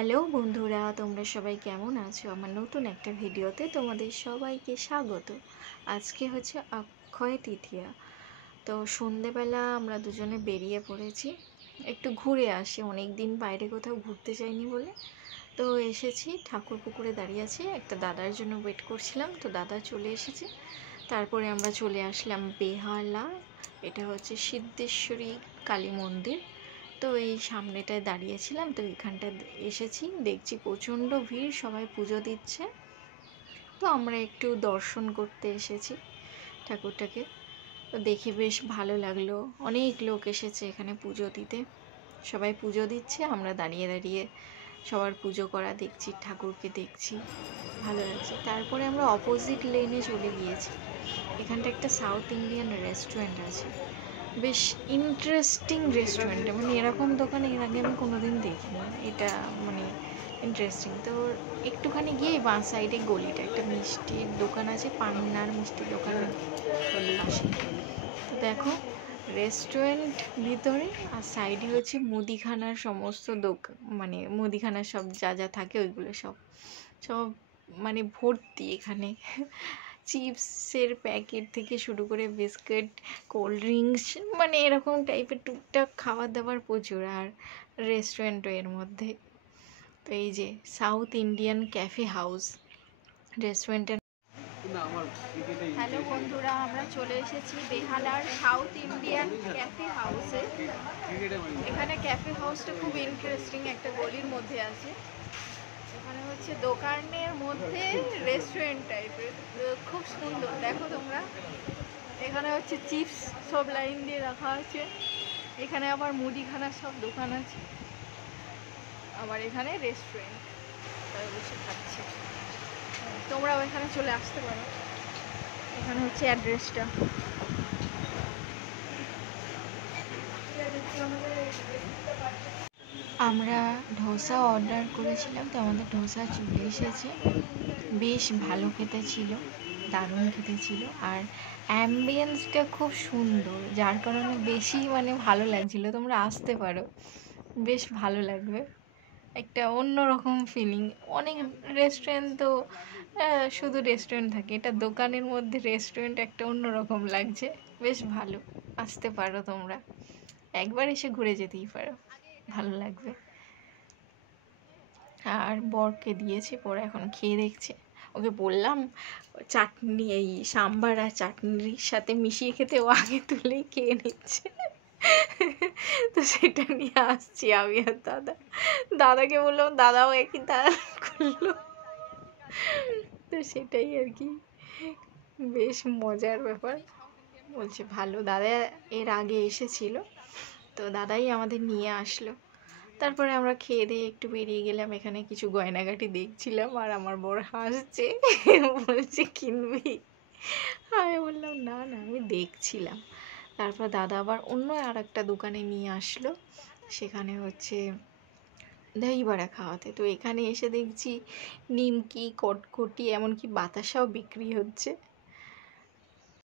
Hello বন্ধুরা, তোমরা সবাই কেমন আছো? আমার নতুন একটা ভিডিওতে তোমাদের সবাইকে স্বাগত। আজকে হচ্ছে অক্ষয় তৃতীয়া। তো সন্ধেবেলা আমরা দুজনে বেরিয়ে পড়েছি একটু ঘুরে আসি, অনেক দিন বাইরে কোথাও ঘুরতে যাইনি বলে। তো এসেছি, ঠাকুর পুকুরে দাঁড়িয়ে আছি, একটা দাদার জন্য ওয়েট করছিলাম, তো দাদা চলে এসেছে। তারপরে আমরা চলে আসলাম বেহালা। এটা হচ্ছে সিদ্ধেশ্বরী কালী মন্দির। তো এই সামনেটায় দাঁড়িয়েছিলাম, তো এখানটা এসেছি, দেখছি প্রচণ্ড ভিড়, সবাই পুজো দিচ্ছে। তো আমরা একটু দর্শন করতে এসেছি ঠাকুরটাকে। তো দেখে বেশ ভালো লাগলো, অনেক লোক এসেছে এখানে পুজো দিতে, সবাই পুজো দিচ্ছে, আমরা দাঁড়িয়ে দাঁড়িয়ে সবার পুজো করা দেখছি, ঠাকুরকে দেখছি, ভালো লাগছে। তারপরে আমরা অপোজিট লেনে চলে গিয়েছি, এখানটা একটা সাউথ ইন্ডিয়ান রেস্টুরেন্ট আছে, বেশ ইন্টারেস্টিং রেস্টুরেন্ট, মানে এরকম দোকানে এর আগে আমি কোনোদিন দেখিনি, এটা মানে ইন্টারেস্টিং। তো একটুখানি গিয়ে বাঁ সাইডে গলিটা একটা মিষ্টির দোকান আছে, পান্নার মিষ্টির দোকান পাশে। তো দেখো, রেস্টুরেন্ট ভিতরে, আর সাইডে হচ্ছে মুদিখানার সমস্ত দোকান, মানে মুদিখানার সব যা যা থাকে ওইগুলো সব সব মানে ভর্তি এখানে। চিপসের প্যাকেট থেকে শুরু করে বিস্কিট, কোল্ড ড্রিঙ্কস, মানে এরকম টাইপের টুকটাক খাবার দাবার প্রচুর। আর রেস্টুরেন্টও এর মধ্যে। তো এই যে সাউথ ইন্ডিয়ান ক্যাফে হাউস রেস্টুরেন্টের। হ্যালো বন্ধুরা, আমরা চলে এসেছি বেহালার সাউথ ইন্ডিয়ান ক্যাফে হাউসে। এখানে ক্যাফে হাউসটা খুব ইন্টারেস্টিং, একটা গলির মধ্যে আছে। এখানে হচ্ছে দোকানের মধ্যে রেস্টুরেন্ট টাইপের, খুব সুন্দর। দেখো তোমরা, এখানে হচ্ছে চিপস সব লাইন দিয়ে রাখা আছে, এখানে আবার মুদিখানার সব দোকান আছে, আবার এখানে রেস্টুরেন্ট, বসে খাচ্ছে। তোমরাও এখানে চলে আসতে পারো, এখানে হচ্ছে অ্যাড্রেসটা। আমরা ধোসা অর্ডার করেছিলাম, তো আমাদের ধোসা চলে এসেছে, বেশ ভালো খেতে ছিল, দারুণ খেতে ছিল। আর অ্যাম্বিয়েন্সটা খুব সুন্দর, যার কারণে বেশি মানে ভালো লাগছিল। তোমরা আসতে পারো, বেশ ভালো লাগবে, একটা অন্যরকম ফিলিং। অনেক রেস্টুরেন্ট তো শুধু রেস্টুরেন্ট থাকে, এটা দোকানের মধ্যে রেস্টুরেন্ট, একটা অন্যরকম লাগছে, বেশ ভালো। আসতে পারো তোমরা, একবার এসে ঘুরে যেতেই পারো, ভালো লাগবে। আর বরকে দিয়েছে, পরে এখন খেয়ে দেখছে। ওকে বললাম চাটনি, এই সাম্বার আর চাটনির সাথে মিশিয়ে খেতে, ও আগে তুলেই খেয়ে নিচ্ছে। তো সেটা নিয়ে আসছি আমি আর দাদাকে বললাম, দাদাও একই তার করলো। তো সেটাই আর কি, বেশ মজার ব্যাপার। বলছে ভালো, দাদা এর আগে এসেছিল, তো দাদাই আমাদের নিয়ে আসলো। তারপরে আমরা খেয়ে দিয়ে একটু বেরিয়ে গেলাম, এখানে কিছু গয়নাগাটি দেখছিলাম, আর আমার বড় হাসছে, বলছে কিনবি? আমি বললাম না না, আমি দেখছিলাম। তারপর দাদা আবার অন্য আর একটা দোকানে নিয়ে আসলো, সেখানে হচ্ছে দই বড়া খাওয়াতে। তো এখানে এসে দেখছি নিমকি, কটকটি, এমনকি বাতাসাও বিক্রি হচ্ছে।